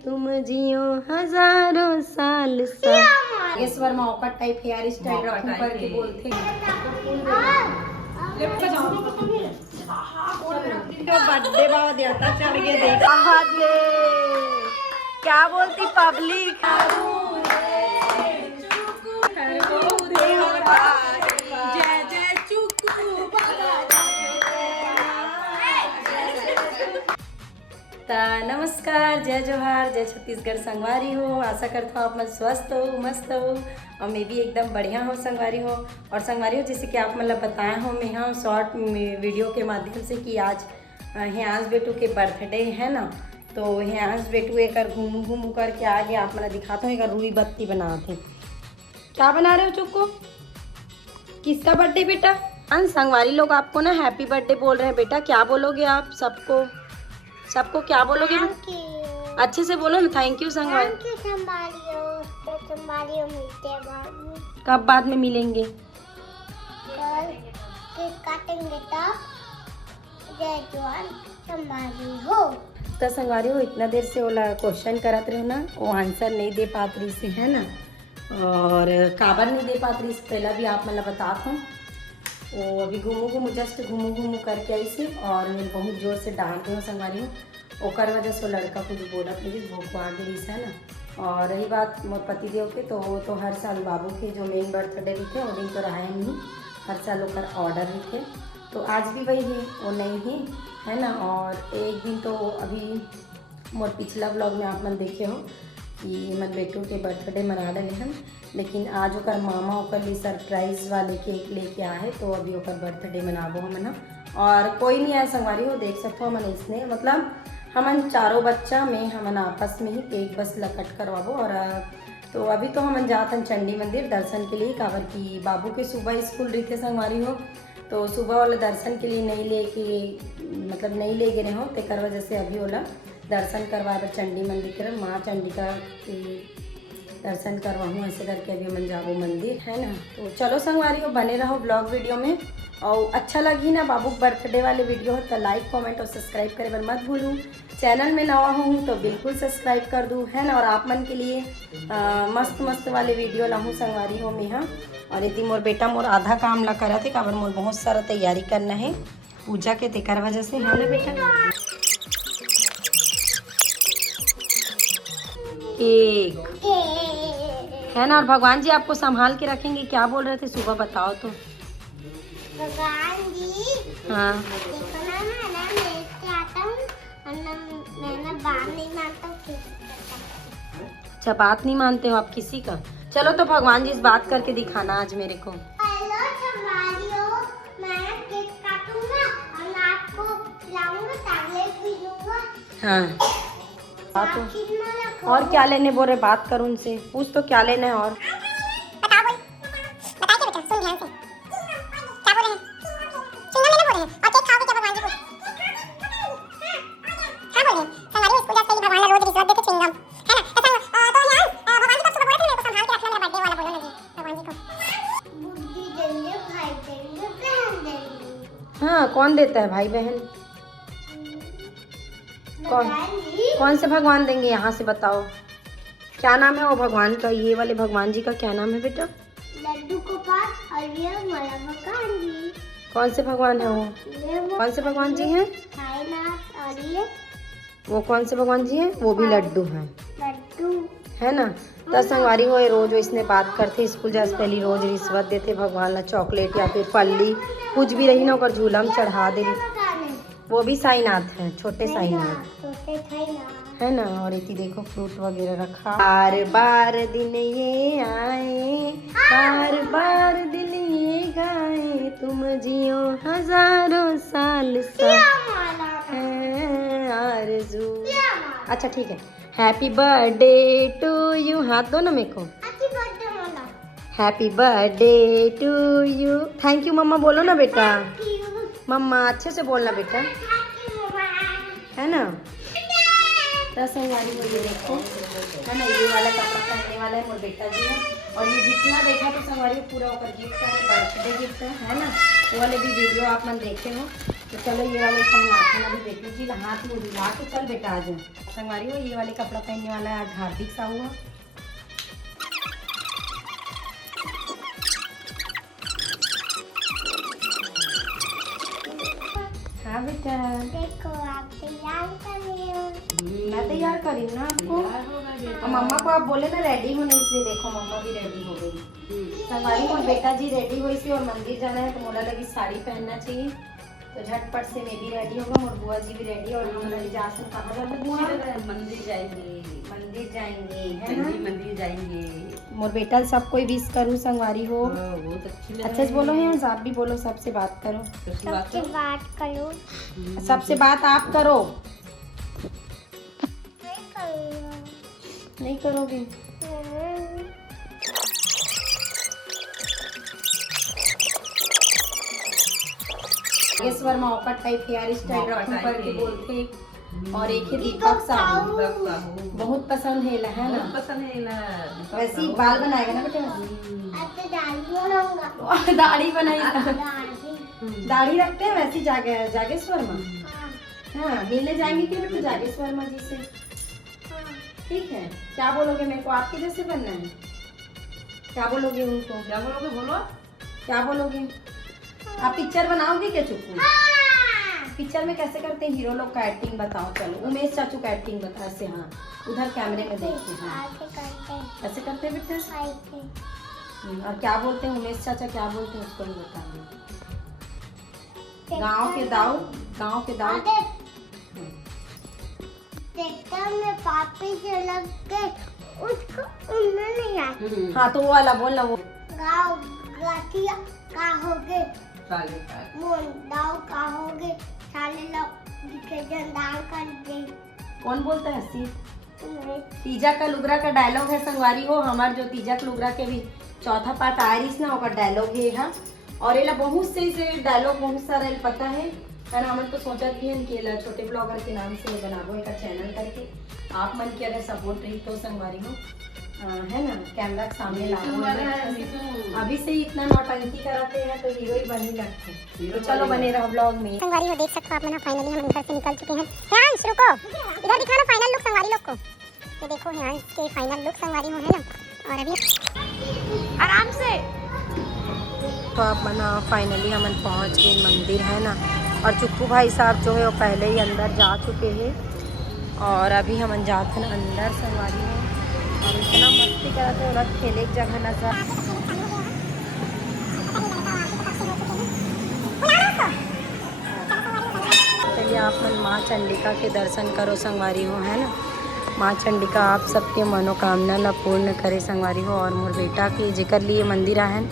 तुम जियो हजारों साल सा। ईश्वर मौका टाइप हेयर स्टाइल रखूं करके बोलते बर्थडे बाबा देवता चढ़ गए देखा हाथ ले क्या बोलती पब्लिक। जय जय चुकू नमस्कार, जय जोहार, जय छत्तीसगढ़। संगवारी हो, आशा करता हूँ आप मन स्वस्थ हो, मस्त हो और मैं भी एकदम बढ़िया हो संगवारी हो। और संगवारी हो जैसे कि आप मतलब बताया हो मैं हाँ शॉर्ट वीडियो के माध्यम से कि आज हियांश बेटू के बर्थडे है ना, तो हियांश बेटू एक घूमू करके आ गया। आप मतलब दिखाता हूँ एक रुई बत्ती बनाते। क्या बना रहे हो चुक्को? किसका बर्थडे बेटा? संगवारी लोग आपको ना हैप्पी बर्थडे बोल रहे हैं बेटा। क्या बोलोगे आप सबको? सबको क्या बोलोगे? अच्छे से बोलो ना। थैंक यू संगवारी। कब बाद में मिलेंगे? काटेंगे तब। जय जवान संभाली हो। तो संगवारी हो इतना देर से वो क्वेश्चन करत रहे ना, वो आंसर नहीं दे पात रही से है ना, और काबर नहीं दे पात रही से पहला भी आप मतलब बतात हूँ। वो अभी घूमू करके आई से और बहुत जोर से डांटते हो संगवारी हो। ओकर वजह से लड़का कुछ बोला प्लीज भोकवा गई है ना। और रही बात मोर पतिदेव के, तो वो तो हर साल बाबू के जो मेन बर्थडे रखे वो दिन तो रहा नहीं, हर साल ओकर ऑर्डर रखे, तो आज भी वही है वो नहीं है ना। और एक दिन तो अभी मोर पिछला ब्लॉग में आप मन देखे हो कि मन बेटू के बर्थडे मना रहे हैं, लेकिन आज ओकर मामा ओकर लिए सरप्राइज वाले केक लेके आए, तो अभी ओकर बर्थडे मनाबो हम ना। और कोई नहीं आया संगवारी हो, देख सकते हो मन इसने मतलब हमन चारों बच्चा में हमन आपस में ही केक बस लकट करवाबो। और तो अभी तो हमन जात हन चंडी मंदिर दर्शन के लिए, काबर की बाबू के सुबह स्कूल रही थे संगवारी हो, तो सुबह वाला दर्शन के लिए नहीं ले गए हो, तेकर वजह से अभी वाला दर्शन करवाए चंडी मंदिर कर माँ चंडिका के दर्शन करवाऊँ, ऐसे करके अभी मन जाबो मंदिर है ना। तो चलो संगवारी हो बने रहो ब्लॉग वीडियो में, और अच्छा लगी ना बाबू बर्थडे वाले वीडियो हो तो लाइक कमेंट और सब्सक्राइब करे बर मत भूलूँ। चैनल में नवा हूँ तो बिल्कुल सब्सक्राइब कर दूँ है ना। और आप मन के लिए मस्त वाले वीडियो लाऊँ संगवारी हो मैं हाँ। और यदि मोर बेटा मोर आधा काम ला करा थे, काबर मोर बहुत सारा तैयारी करना है पूजा के, तेकर वजह से है ना बेटा। केक है ना, और भगवान जी आपको संभाल के रखेंगे। क्या बोल रहे थे सुबह बताओ तो? भगवान जी हाँ देखो ना मैं लेके आता हूँ और मैं बात नहीं मानता हूँ। अच्छा बात नहीं मानते हो आप किसी का? चलो तो भगवान जी इस बात करके दिखाना आज मेरे को। हेलो संभालियो, मैं केक काटूंगा और मैं आपको खिलाऊंगा, चॉकलेट भी दूंगा। हाँ तो और क्या लेने बोल रहे? बात कर उनसे, पूछ तो क्या लेना है। और हाँ कौन देता है? भाई बहन कौन से भगवान देंगे यहाँ से बताओ? क्या नाम है वो भगवान का? ये वाले भगवान जी का क्या नाम है बेटा? लड्डू गोपाल और ये हमारा भगवान जी। कौन से भगवान है वो? कौन से भगवान जी हैं? साईनाथ। और ये वो कौन से भगवान जी हैं? वो भी लड्डू हैं लड्डू है ना। तो संगवारी हो रोज इसने बात करते स्कूल जा पहली रोज रिश्वत देते भगवान ला, चॉकलेट या फिर पल्ली कुछ भी रही ना और झूला में चढ़ा दे। वो भी साईनाथ है, छोटे साईनाथ है ना। और इतनी देखो फ्रूट वगैरह रखा। बार बार दिन ये आए, बार बार दिन ये गाए, तुम जियो हजारों साल सा है आरज़ू। अच्छा ठीक है। Happy birthday to you. हाथ दो ना मेरे को। Happy birthday to you. Thank you मम्मा बोलो ना बेटा। मम्मा अच्छे से बोलना बेटा है ना। तो संगवारी को ये देखो है ना, ये वाला कपड़ा पहनने वाला है मोर बेटा जी ने। और ये जितना देखा तो संगवारी पूरा ऊपर गिफ्ट है, बर्थडे गिफ्ट है ना। वो वाले भी वीडियो आप मन देखे हो। तो चलो ये वाले पहनाते अभी बेटी जी हाथ में दिला के चल बेटा आज संगवारी हो ये वाले कपड़ा पहनने वाला है आज हार्दिक सा हुआ। हाँ बेटा देखो आप तैयार कर रही हो। मैं तैयार करी ना आपको और मम्मा को आप बोले ना रेडी होने इसलिए देखो मम्मा भी रेडी हो गई। संगवारी और बेटा जी रेडी हुई थी और मंदिर जाना है तो मोला लगी साड़ी पहनना चाहिए तो झटपट से मैं भी रेडी होगा और बुआ जी भी रेडी और जासन कहाँ जाते बुआ मंदिर जाएंगे है ना मंदिर जाएंगे। मोर बेटा सब कोई विश करूँ संगवारी हो बहुत अच्छी अच्छे से बोलो यहाँ आप भी बोलो सबसे बात करो सबसे बात करो। सबसे बात आप करो नहीं करो। नहीं करोगे नागेश वर्मा औकट टाइप हेयर स्टाइल रखने पर के बोलते और एक ही दीपक साहू बहुत पसंद है ना पसंद है ना वैसे ही बाल बनाएगा ना बेटा अब तो दाढ़ी बनाऊंगा। दाढ़ी बनाएगा दाढ़ी। दाढ़ी रखते हैं वैसे जागेश वर्मा हाँ। हाँ मिलने जाएंगे कि बेटा जागेश वर्मा जी से हाँ। ठीक है क्या बोलोगे मेरे को आपके जैसे बनना है क्या बोलोगे उनको क्या बोलोगे बोलो क्या बोलोगे आप पिक्चर बनाओगे क्या चुप्पू हाँ। पिक्चर में कैसे करते हैं हीरो लोग का एक्टिंग बताओ चलो उमेश चाचू का एक्टिंग बता ऐसे हाँ उधर कैमरे में देखते हैं हाँ ऐसे करते हैं। कैसे करते हैं बेटा ऐसे। और क्या बोलते हैं उमेश चाचा क्या बोलते हैं उसको भी बताएंगे गांव के दाऊ अरे, ट्रैक्टर में पापी से लग के उसको उड़ने नहीं आती। हाँ तो वो वाला बोलना वो गाँव गाठिया का होगे साले का मोन दाव का होगे साले लोग दिखे जंदार कर दे। कौन बोलता है हंसी तीजा का लुगरा का डायलॉग है संगवारी हो हमार जो तीजा का लुगरा के भी चौथा पार्ट आयरिस ना ओकर डायलॉग है हाँ और एला बहुत से डायलॉग बहुत सारा एला पता है और हमन तो सोचा भी है कि एला छोटे ब्लॉगर के नाम से बनाबो एक चैनल करके आप मन की अगर सपोर्ट रही तो संगवारी हो है ना कैमरा के सामने लाओ अभी से ही इतना नौटंकी कराते हैं तो हीरो ही बन ही लगते हैं तो चलो बने रहो ब्लॉग में संगवारी हो देख सकते हो आप लोग फाइनली हम घर से निकल चुके हैं। ह्यांश रुको इधर दिखाना फाइनल लुक संगवारी लोग को ये देखो ह्यांश के फाइनल लुक संगवारी हो है ना और अभी आराम से तो आप बना फाइनली हम पहुंच गए मंदिर है ना और चुप्पू भाई साहब जो है वो पहले ही अंदर जा चुके हैं और अभी हम जाते हैं अंदर संगवारी है और इतना मस्ती कराते और खेले एक जगह नजर चलिए आप मन माँ चंडिका के दर्शन करो संगवारी हो है ना माँ चंडिका आप सबके मनोकामना ला पूर्ण करे संगवारी हो और मोर बेटा के जिक्र लिए मंदिर आए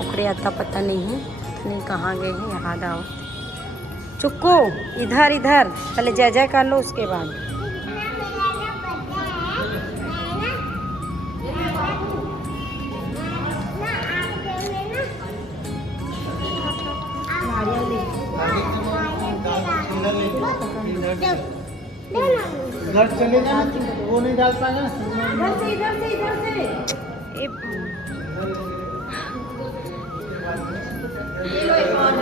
ओकरे अता पता नहीं है नहीं कहाँ गए हैं याद आओ चुक्कू इधर इधर पहले जय जय कर लो उसके बाद घर चले जाना वो नहीं डाल पाएगा इधर से ये लो एक और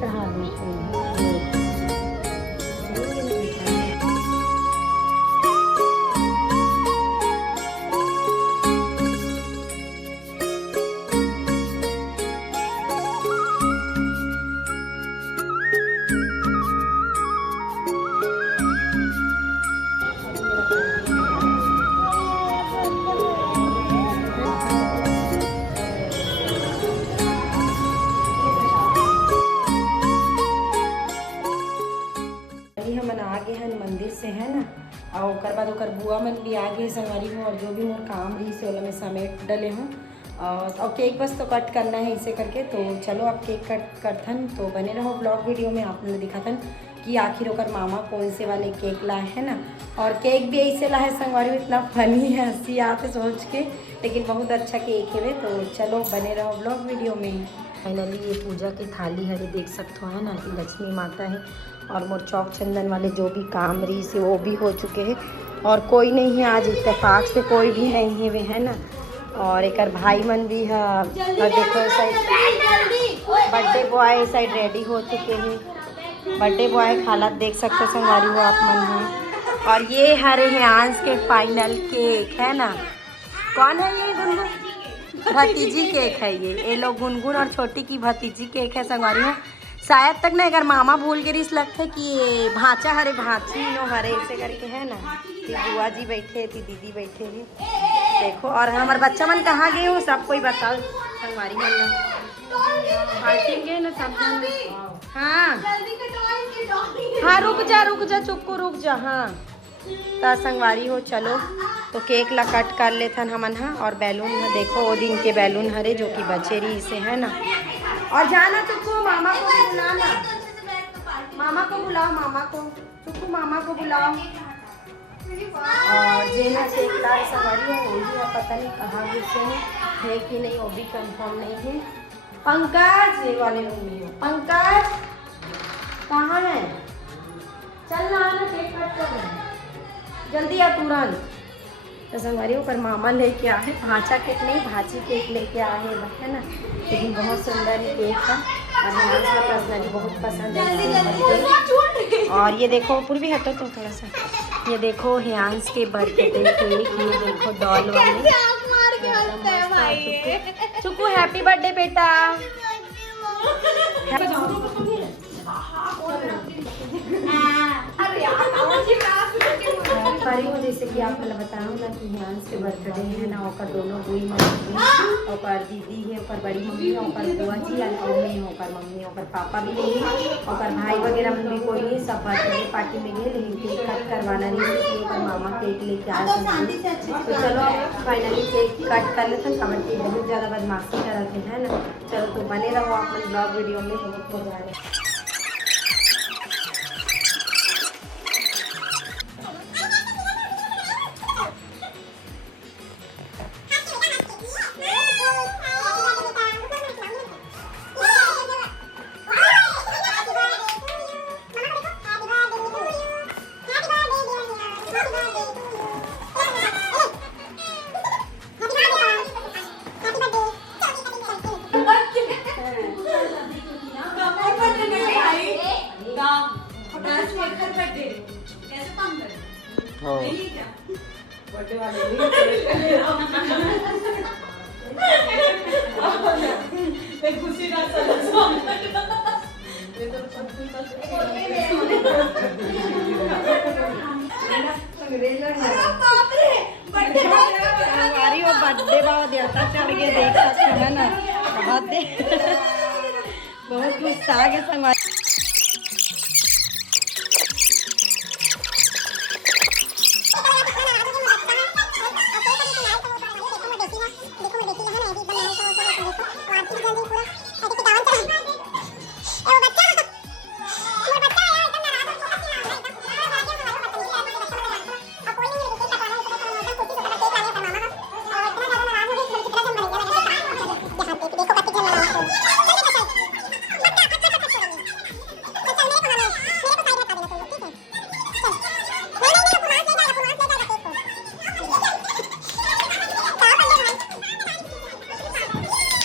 चढ़ा मंदिर से है ना और ओकर बाद ओकर बुआ मन भी आ गए संगवारी हो और जो भी मोर काम रही से ओला में समेट डले हूँ और केक बस तो कट करना है इसे करके तो चलो आप केक कट करथन तो बने रहो ब्लॉग वीडियो में आप लोग दिखाथन कि आखिर ओकर मामा कौन से वाले केक लाए है ना और केक भी ऐसे लाए संगवारी में इतना फनी है हंसी आते सोच के लेकिन बहुत अच्छा केक है तो चलो बने रहो ब्लॉग वीडियो में। फाइनली ये पूजा की थाली है देख सकते हो है ना कि लक्ष्मी माता है और मोर चौक चंदन वाले जो भी काम रही से वो भी हो चुके हैं और कोई नहीं है आज इत्तेफाक से कोई भी नहीं है वे है ना और एक भाई मन भी है। और देखो बर्थडे बॉय साइड रेडी हो चुके हैं। बर्थडे बॉय हालत देख सकते संगवारी हो आप मन है। और ये हरे हियांश के फाइनल केक है ना। कौन है ये? गुनगुन भतीजी केक है ये लोग गुनगुन और छोटी की भतीजी केक है संगवारी हो। शायद तक ना अगर मामा भूल के रिस लगते कि ये भांचा हरे भांची नो हरे ऐसे करके है ना। ती बुआ जी बैठे थी, दीदी बैठे हैं देखो। और हमारे बच्चा मन कहाँ गए हो सब कोई बताओ संगवारी मन ना सब। हाँ हाँ रुक जा चुपको रुक जा। हाँ तो संगवारी हो चलो तो केक ला कट कर लेथन हमन हा। और बैलून है देखो वो दिन के बैलून हरे जो कि बचेरी से है ना। और जाना चुप्पू मामा को बुलाना, मामा को बुलाओ, मामा को चुप्पू मामा को बुलाओ। और जेना केक ला संगवारी हो वो भी पता नहीं कहाँ गुस्से है कि नहीं वो भी कंफर्म नहीं है। पंकज ये वाले रूम में हो। पंकज कहाँ है? चल ना आना केक कट कर जल्दी आ तुरंत। तो संगवारी पर मामा लेके आए भांचा केक नहीं भांची केक लेके आए है ना। लेकिन बहुत सुंदर ये केक था और मुझे पर्सनली बहुत पसंद है। और ये देखो पूर्वी हटो तो थोड़ा सा। ये देखो हियांश के बर्थडे केक। ये देखो डॉल वाले। चुकू हैप्पी बर्थडे बेटा। जैसे कि आप मतलब बताऊँ ना कि हियांश के बर्थडे है ना। और दोनों बुई मम्मी और दीदी है और बड़ी मम्मी और बुआ जी और मम्मी और पापा भी नहीं है और भाई वगैरह में भी कोई नहीं। सब बर्थडे पार्टी में गए लेकिन केक कट करवाना नहीं है इसलिए मामा केक लेके आए। तो चलो फाइनली केक कट कर लेते हैं। कमेंट बहुत ज़्यादा बदमाशी करते हैं ना। चलो तो बने रहो आप ब्लॉग वीडियो में बहुत मजा आएगा। बर्थडे बाबा देवता चढ़ गए देख सकते है ना। बहुत गुस्सा आ गया संगवारी।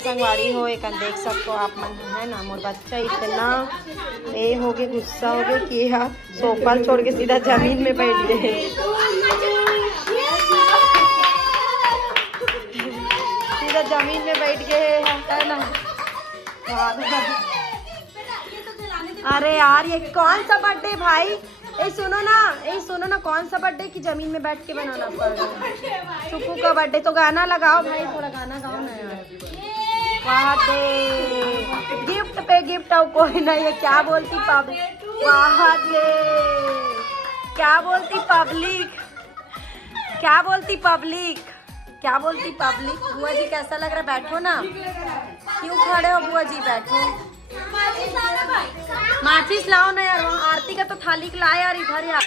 संगवारी हो एक देख सकते हो आप मन है ना। मोर बच्चा इतना ये हो गए गुस्सा हो गए कि हाँ सोफा छोड़ के सीधा जमीन में बैठ गए। सीधा जमीन में बैठ गए है ना। अरे यार ये कौन सा बर्थडे भाई? ए सुनो ना कौन सा बर्थडे की जमीन में बैठ के बनाना पड़ रहा है? सुकू का बर्थडे तो गाना लगाओ भाई, थोड़ा गाना गाओ ना यार। वाह दे गिफ्ट पे गिफ्ट और कोई नहीं है। क्या बोलती पब्लिक? वाह दे क्या बोलती पब्लिक? क्या बोलती पब्लिक? क्या बोलती पब्लिक? बुआ जी कैसा लग रहा है? बैठो ना, क्यों खड़े हो बुआ जी? बैठो। माचिस लाओ ना यार, वहाँ आरती का तो थाली लाए यार इधर यार।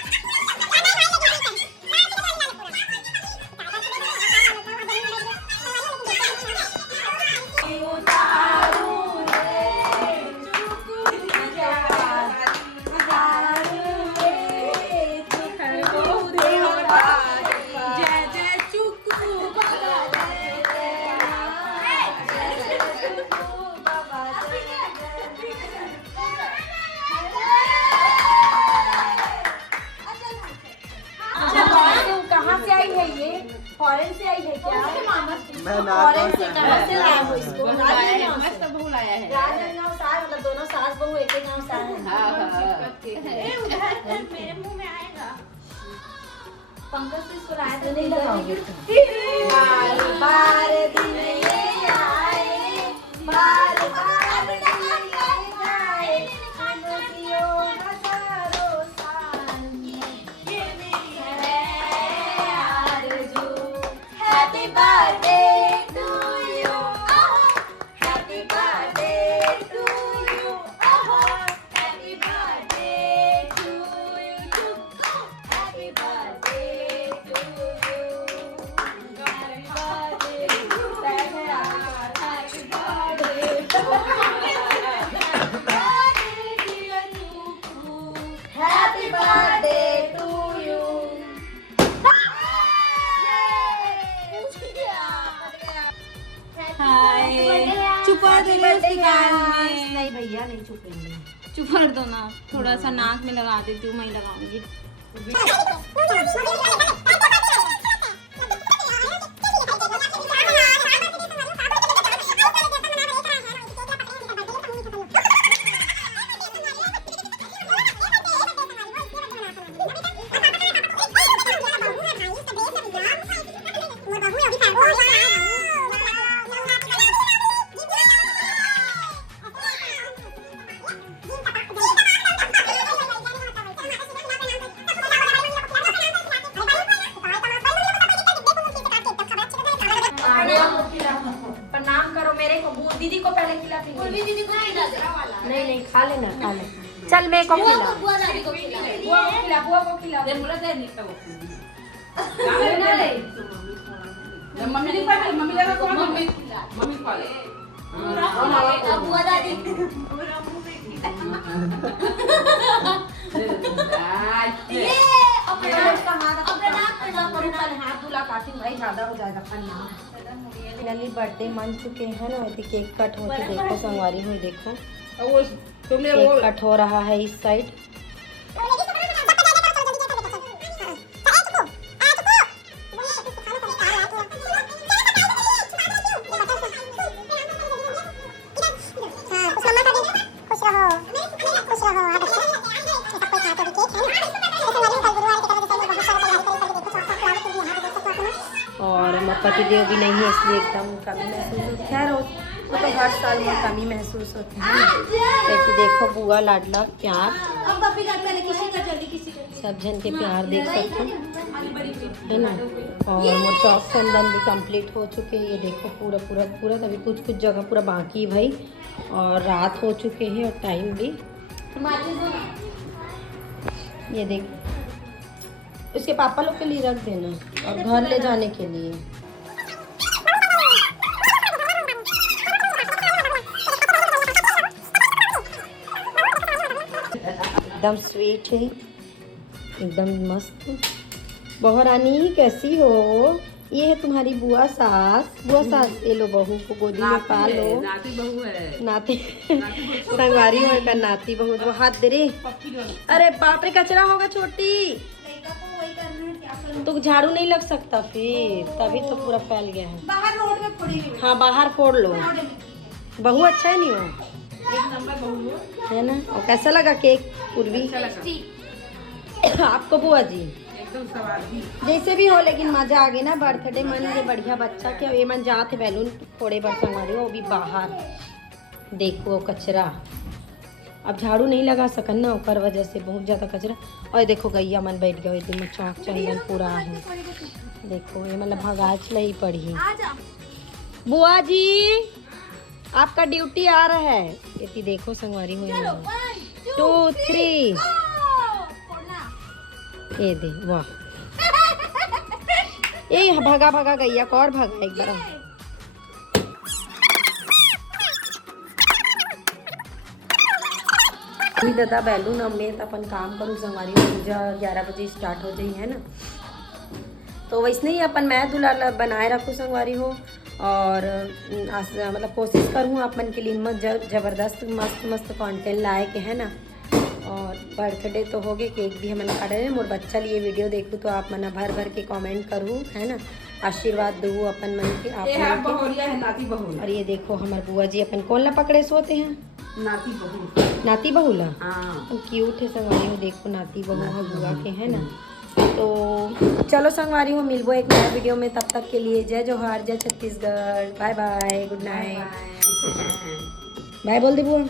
मैं फॉरेन से कहाँ से लाया हो इसको? राजनांदगांव से। मस्त बहु लाया है। राजनांदगांव से आए, मतलब दोनों सास बहू एक ही गांव से आए हैं। हाँ हाँ मेरे मुंह में आएगा। पंकज से इसको लाया तो नहीं लगाओगे? बार बार दिन ये आए, बार बार दिन ये आए, खुशियों हजारों साल में, ये मेरी है आरज़ू। Happy birthday to you, happy birthday to you, happy birthday to you, happy birthday to you, happy birthday to Tara, happy birthday to happy birthday to you. चुपा दे रहे उसके कान में। नहीं भैया नहीं छुपेंगे। चुपा दो ना, थोड़ा सा नाक में लगा देती हूँ, मैं ही लगाऊंगी। प्रणाम करो मेरे को, दीदी को पहले खिला। दीदी को खिला दे। नहीं नहीं खा लेना, खा ले। चल मेरे को खिला। बुआ दादी को खिला। बुआ को खिला, बुआ को खिला। दे बोला दे नहीं तो मम्मी नहीं पाए, मम्मी लगा कौन मम्मी खिला, मम्मी खा ले। अब बुआ दादी हाथ धुला काटी भाई, ज्यादा हो जाएगा पन्ना। फाइनली बर्थडे मन चुके हैं ना, वैसे केक कट होते देखो संगवारी हुई, देखो वो तुमने वो केक कट हो रहा है इस साइड। और पति देव भी नहीं है इसलिए एकदम कमी महसूस होती है। खैर वो तो हर साल में कमी महसूस होती है। क्योंकि देखो बुआ लाडला प्यार, सब जन के प्यार देख सकते है ना। और वो चौक चंदन भी कंप्लीट हो चुके हैं, ये देखो पूरा पूरा पूरा। अभी कुछ कुछ जगह पूरा बाकी है भाई, और रात हो चुके हैं और टाइम भी। ये देख उसके पापा लोग के लिए रख देना और घर ले जाने के लिए। एकदम स्वीट है, एकदम मस्त। बहुरानी कैसी हो? ये है तुम्हारी बुआ सास। बुआ सास ये लो, बहू को गोदी में पालो। नाती बहू है, नाती संगवारी हो का नाती बहू। वो हाथ दे रे। अरे बाप रे, कचरा होगा छोटी, तो झाड़ू नहीं लग सकता फिर, तभी तो पूरा फैल गया है। बाहर रोड में फोड़ी हुई हाँ बाहर फोड़ लो। बहू अच्छा है नहीं वो, एक नंबर बहू है ना। और कैसा लगा केक पूर्वी आपको बुआ जी? एकदम स्वादी। जैसे भी हो लेकिन मजा आ गई ना। बर्थडे मन से बढ़िया बच्चा के ये मन जाते बैलून थोड़े बार संगवारी वो भी बाहर। देखो कचरा, अब झाड़ू नहीं लगा सकन ना, ओकर वजह से बहुत ज़्यादा कचरा। और देखो गैया मन बैठ गया एकदम चौक चंदन पूरा है। देखो ये मतलब भगाच नहीं पड़ी। बुआ जी आपका ड्यूटी आ रहा है। ये देखो संगवारी हुई 2 3 ये दे। वाह ये भगा भगा गैया को और भगा एक बार। अभी दादा बैलून अब मैं अपन काम करूँ संगवारी पूजा 11 बजे स्टार्ट हो जाई है ना। तो वैसे ही अपन मैं दुल्हा बनाए रखूँ संगवारी हो। और मतलब कोशिश करूँ अपन के लिए ज़बरदस्त मस्त मस्त कंटेंट लाए के है ना। और बर्थडे तो हो गए, केक भी हमने काटे हैं। मोर बच्चा लिए वीडियो देखूँ तो आप मना भर भर के कमेंट करूँ, है ना, आशीर्वाद दू अपन मन के आप ये मन है के। बहुरिया है, नाती बहू। और ये देखो हमारे बुआ जी अपन कौन ला पकड़े सोते हैं, नाती बहू। नाती बहू ला। हाँ क्यूट है संगवारी हो, देखो नाती बहू है बुआ के, है ना। तो चलो संगवारी हो, मिलबो एक नया वीडियो में, तब तक के लिए जय जोहार, जय Chhattisgarh, bye bye, good night, bye बोल दे बुआ।